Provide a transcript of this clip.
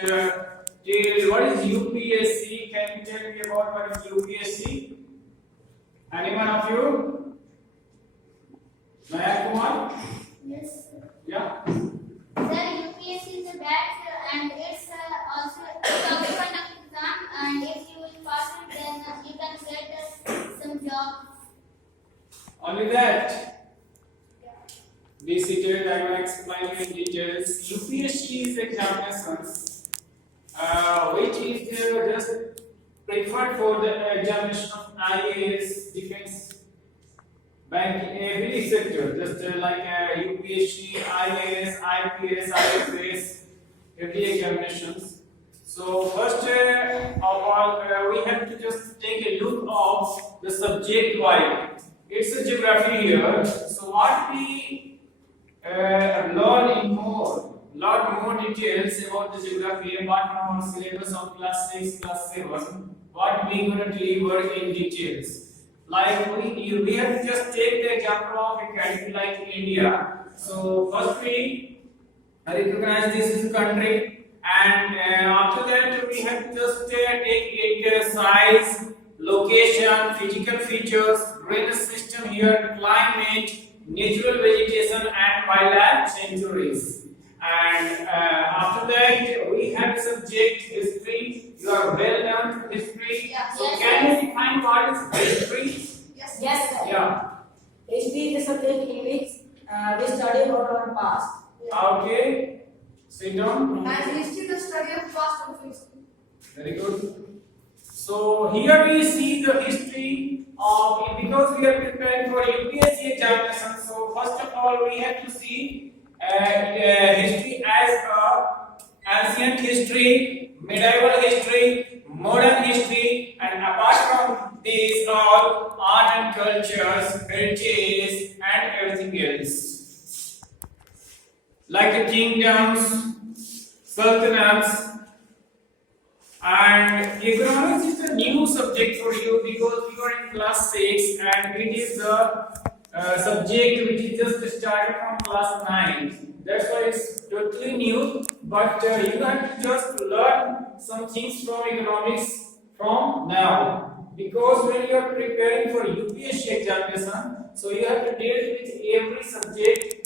till what is UPSC? Can you tell me about what is UPSC? Anyone of you? Maya Kumar? Yes, sir. Yeah. Sir, UPSC is a batch and it's also conduct exam, and if you will pass it, then you can get some job. Only that. Be seated. I will explain in details. UPSC is examinations, which is just preferred for the examination of IAS, defense, bank, every sector. Just like UPSC, IAS, IPS, IFS, every examinations. So first of all, we have to just take a look of the subject wide. It's a geography here. So what we learn in lot more details about the geography apart from our syllabus of class 6, class 7. What we gonna deliver in details. Like we have to just take the example of a country like India. So first we recognize this is a country, and after that we have to just take its size, location, physical features, drainage system here, climate, natural vegetation, and wildlife sanctuaries. And after that we have a subject history. You are well done to history. Yeah. So Yes, can you define what is history? Yes, sir. Yeah. History is a subject in which we study about our past. Okay. Sit down. And history is the study of past and future. Very good. So here we see the history of, because we are preparing for UPSC examination. So first of all, we have to see history as ancient history, medieval history, modern history, and apart from these all art and cultures, heritage, and everything else, like the kingdoms, sultanates. And economics is a new subject for you because you are in class 6 and it is the subject which is just started from class 9. That's why it's totally new, but you have to just learn some things from economics from now. Because when you are preparing for UPSC examination, so you have to deal with every subject